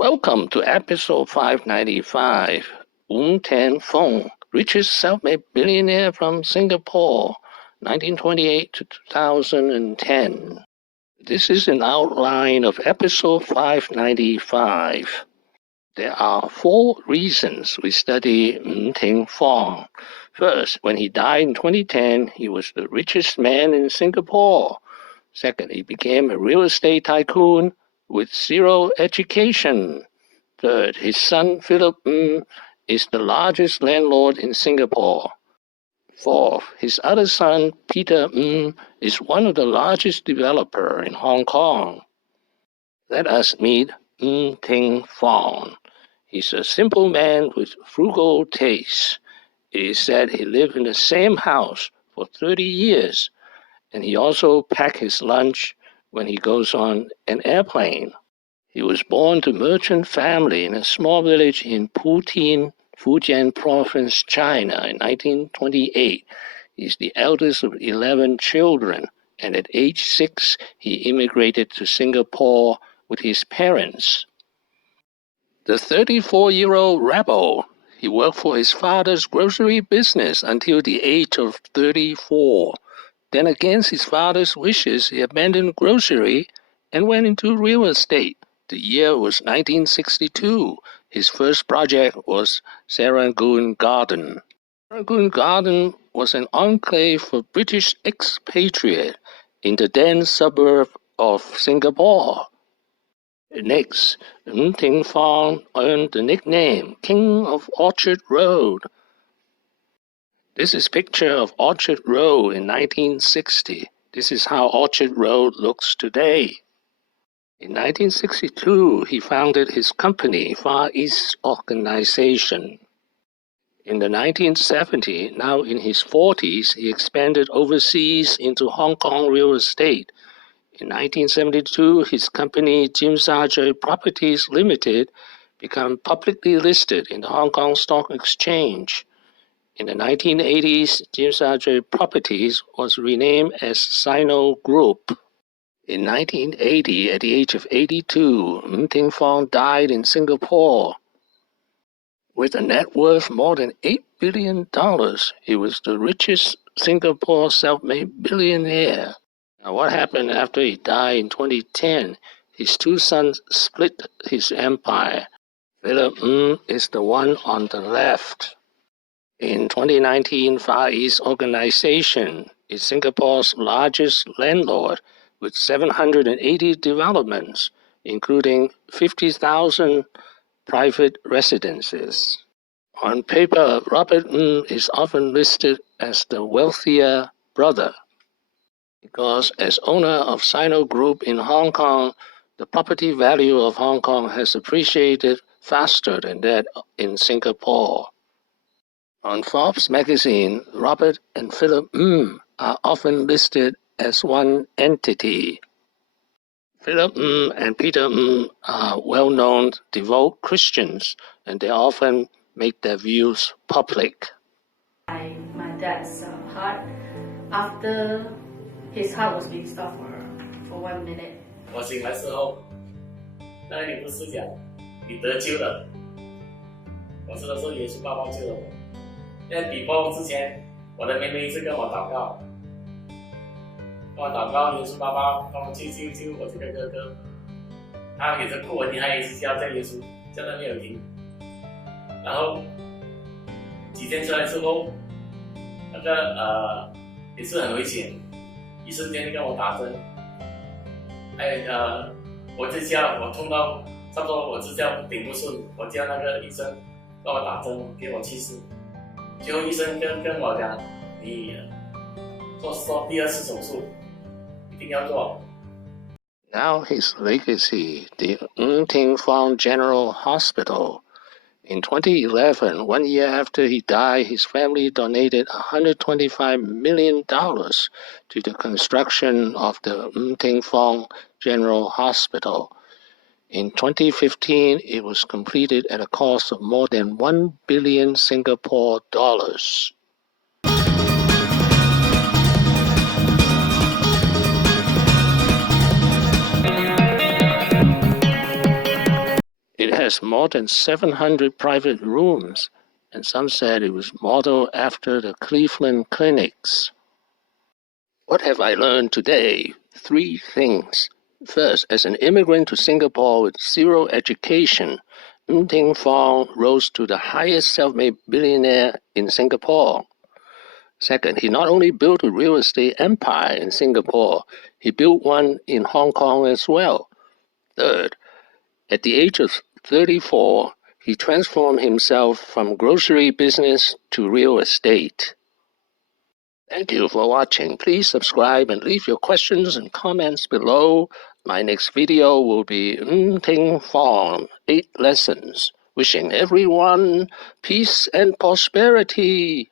Welcome to episode 595. Ng Teng Fong, richest self-made billionaire from Singapore, 1928 to 2010. This is an outline of episode 595. There are 4 reasons we study Ng Teng Fong. First, when he died in 2010, he was the richest man in Singapore. Second, he became a real estate tycoon with 0 education. Third, his son Philip Ng is the largest landlord in Singapore. Fourth, his other son Peter Ng is one of the largest developers in Hong Kong. Let us meet Ng Teng Fong. He's a simple man with frugal taste. It is said he lived in the same house for 30 years, and he also packs his lunch when he goes on an airplane. He was born to a merchant family in a small village in Putin, Fujian province, China in 1928. He's the eldest of 11 children, and at age 6, he immigrated to Singapore with his parents. The 34-year-old rebel, he worked for his father's grocery business until the age of 34. Then, against his father's wishes, he abandoned grocery and went into real estate. The year was 1962. His first project was Serangoon Garden. Serangoon Garden was an enclave for British expatriates in the dense suburb of Singapore. Next, Ng Teng Fong earned the nickname King of Orchard Road. This is a picture of Orchard Road in 1960. This is how Orchard Road looks today. In 1962, he founded his company, Far East Organization. In the 1970s, now in his 40s, he expanded overseas into Hong Kong real estate. In 1972, his company, Properties Limited, became publicly listed in the Hong Kong Stock Exchange. In the 1980s, Properties was renamed as Sino Group. In 1980, at the age of 82, Ng Teng Fong died in Singapore. With a net worth more than $8 billion, he was the richest Singapore self-made billionaire. Now, what happened after he died in 2010? His 2 sons split his empire. Philip Ng is the one on the left. In 2019, Far East Organization is Singapore's largest landlord with 780 developments, including 50,000 private residences. On paper, Robert Ng is often listed as the wealthier brother, because as owner of Sino Group in Hong Kong, the property value of Hong Kong has appreciated faster than that in Singapore. On Forbes magazine, Robert and Philip Ng are often listed as one entity. Philip Ng and Peter Ng are well-known devout Christians, and they often make their views public. My dad's heart, after his heart was being stopped for 1 minute. 我醒来之后，那你不是讲你得救了？我是说耶稣爸爸救了我。在比方之前，我的妹妹一直跟我祷告，耶稣爸爸帮我救我这个哥哥。他也是哭很厉害，一直叫耶稣，叫他没有停。然后几天出来之后，那个也是很危险，医生天天跟我打针。我就叫我痛到差不多我就叫顶不顺，我叫那个医生帮我打针给我去世。最后医生跟我讲，你做第2次手术一定要做。Now his legacy, the Ng Teng Fong General Hospital. In 2011, 1 year after he died, his family donated $125 million to the construction of the Ng Teng Fong General Hospital. In 2015, it was completed at a cost of more than 1 billion Singapore dollars. It has more than 700 private rooms, and some said it was modeled after the Cleveland clinics. What have I learned today? 3 things. First, as an immigrant to Singapore with 0 education, Ng Teng Fong rose to the highest self-made billionaire in Singapore. Second, he not only built a real estate empire in Singapore, he built one in Hong Kong as well. Third, at the age of 34, he transformed himself from grocery business to real estate. Thank you for watching. Please subscribe and leave your questions and comments below. My next video will be Ng Teng Fong, 8 lessons. Wishing everyone peace and prosperity.